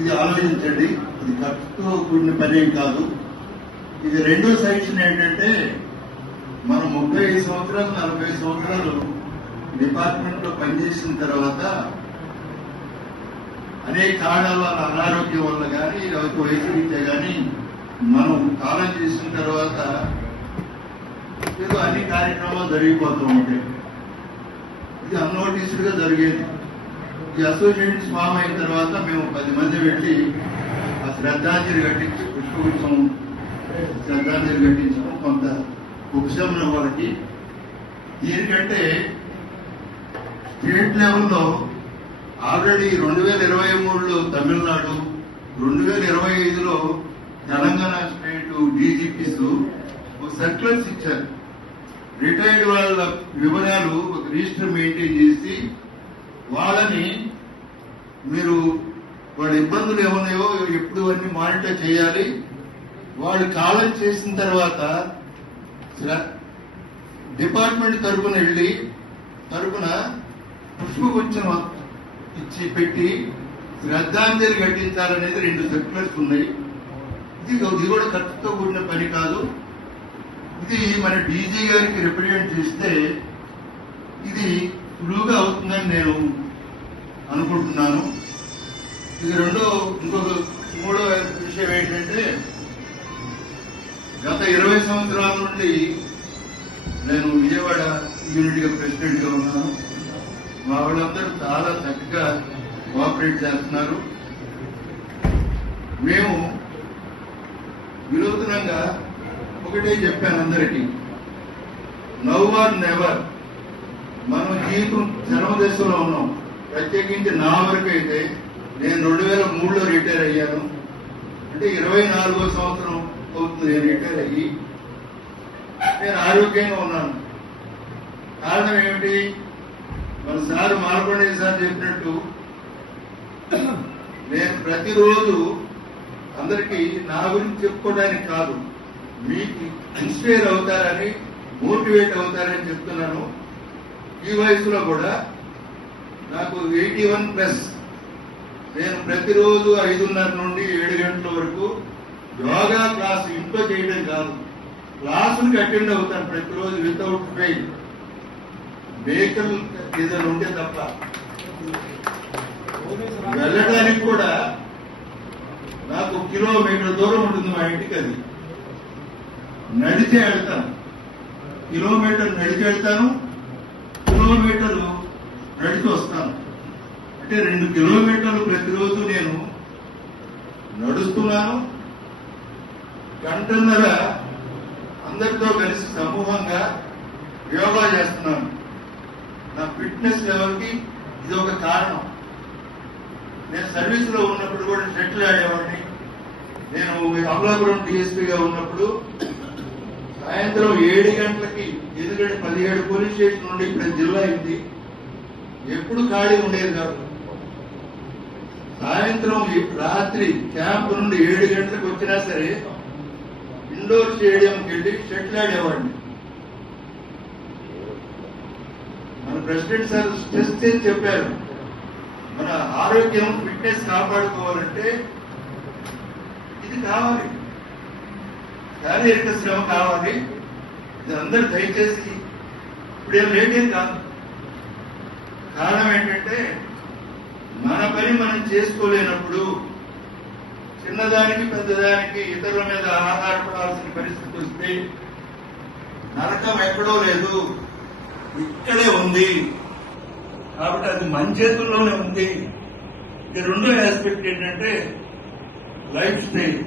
ఇది ఆలోచించండి. ఇది ఖర్చుతో కూడిన పని ఏం కాదు. ఇది రెండో సజెషన్ ఏంటంటే, మనం 35 సంవత్సరాలు 40 సంవత్సరాలు డిపార్ట్మెంట్ లో పనిచేసిన తర్వాత అనేక కారణాల వల్ల, అనారోగ్యం వల్ల కానీ వయసు రీత్యా కానీ మనం కాలం చేసిన తర్వాత ఏదో అన్ని కార్యక్రమాలు జరిగిపోతూ ఉంటాయి. ఇది అన్నోటీస్డ్ గా జరిగేది. ఈ అసోసియేషన్స్ ఫామ్ అయిన తర్వాత మేము 10 మంది వెళ్ళి ఆ శ్రద్ధాంజలి కట్టించి, పుష్పగుచ్చం శ్రద్ధాంజలి కట్టించడం, కొంత ఉపశమనం వాళ్ళకి. దీనికంటే స్టేట్ లెవెల్లో already 2023లో Tamil Nadu, 2025లో Telangana state DGP's circulars ఇచ్చారు. రిటైర్డ్ వాళ్ళ వివరాలు ఒక రిజిస్టర్ మెయింటైన్ చేసి వాళ్ళని మీరు వాళ్ళ ఇబ్బందులు ఏమున్నాయో ఎప్పుడు అన్ని మానిటర్ చేయాలి. వాళ్ళు కాలం చేసిన తర్వాత డిపార్ట్మెంట్ తరఫున పుష్పగుచ్చం ఇచ్చి పెట్టి శ్రద్ధాంజలి ఘటించాలనేది 2 సర్క్యులర్స్ ఉన్నాయి. ఇది కూడా ఖర్చుతో కూడిన పని కాదు. ఇది మన డీజీ గారికి రిప్రజెంట్ చేస్తే ఇది సులువుగా అవుతుందని నేను అనుకుంటున్నాను. ఇది మూడో విషయం ఏంటంటే, గత 20 సంవత్సరాల నుండి నేను విజయవాడ యూనిట్గా ప్రెసిడెంట్ గా ఉన్నాను. మా వాళ్ళందరూ చాలా చక్కగా కోఆపరేట్ చేస్తున్నారు. మేము వినూత్నంగా ఒకటే చెప్పాను అందరికీ, నవ్ ఆర్ నెవర్. మనం జీవితం చరమదశలో ఉన్నాం. ప్రత్యేకించి నా వరకు అయితే నేను 2003లో రిటైర్ అయ్యాను. అంటే 24వ సంవత్సరం అవుతుంది నేను రిటైర్ అయ్యి. నేను ఆరోగ్యంగా ఉన్నాను. కారణం ఏమిటి? మన సార్ మాలకొండ సార్ చెప్పినట్టు నేను ప్రతిరోజు అందరికీ నా గురించి చెప్పుకోవడానికి కాదు, మీకు ఇన్స్పైర్ అవుతారని, మోటివేట్ అవుతారని చెప్తున్నాను. ఈ వయసులో కూడా నాకు 81+. నేను ప్రతిరోజు 5:30 నుండి 7 గంటల వరకు యోగా క్లాస్ ఇంట్లో చేయడం కాదు, క్లాసులకు అటెండ్ అవుతాను ప్రతిరోజు వితౌట్ ఫెయిల్. వెహికల్ ఏదైనా ఉంటే తప్ప వెళ్ళడానికి కూడా నాకు 1 కిలోమీటర్ దూరం ఉంటుంది మా ఇంటికి. అది నడిచే వెళ్తాను. కిలోమీటర్ నడిచి వెళ్తాను, కిలోమీటర్లు నడిచి వస్తాను. అంటే 2 కిలోమీటర్లు ప్రతిరోజు నేను నడుస్తున్నాను. గంటన్నర అందరితో కలిసి సమూహంగా యోగా చేస్తున్నాను. నా ఫిట్నెస్ లెవెల్కి ఇది ఒక కారణం. నేను సర్వీస్ లో ఉన్నప్పుడు కూడా షటిల్ ఆడేవాడిని. నేను అమలాపురం డిఎస్పీగా ఉన్నప్పుడు సాయంత్రం 7 గంటలకి, ఎందుకంటే 17 పోలీస్ స్టేషన్ నుండి ఇప్పుడు జిల్లా అయింది, ఎప్పుడు ఖాళీ ఉండేది కాదు. సాయంత్రం రాత్రి క్యాంప్ నుండి 7 గంటలకు వచ్చినా సరే ఇండోర్ స్టేడియంకి వెళ్ళి షటిల్ ఆడేవాడిని. మన ప్రెసిడెంట్ సార్ స్ట్రెస్ చేసి చెప్పారు, మన ఆరోగ్యం ఫిట్నెస్ కాపాడుకోవాలంటే ఇది కావాలి, శారీరక శ్రమ కావాలి. ఇది అందరూ దయచేసి ఇప్పుడేం లేటేం కాదు. కారణం ఏంటంటే, మన పని మనం చేసుకోలేనప్పుడు చిన్నదానికి పెద్దదానికి ఇతరుల మీద ఆధారపడాల్సిన పరిస్థితి వస్తే నరకం ఎక్కడో లేదు, ఇక్కడే ఉంది. కాబట్టి అది మన చేతుల్లోనే ఉంది. ఇది రెండో ఆస్పెక్ట్ ఏంటంటే లైఫ్ స్టైల్.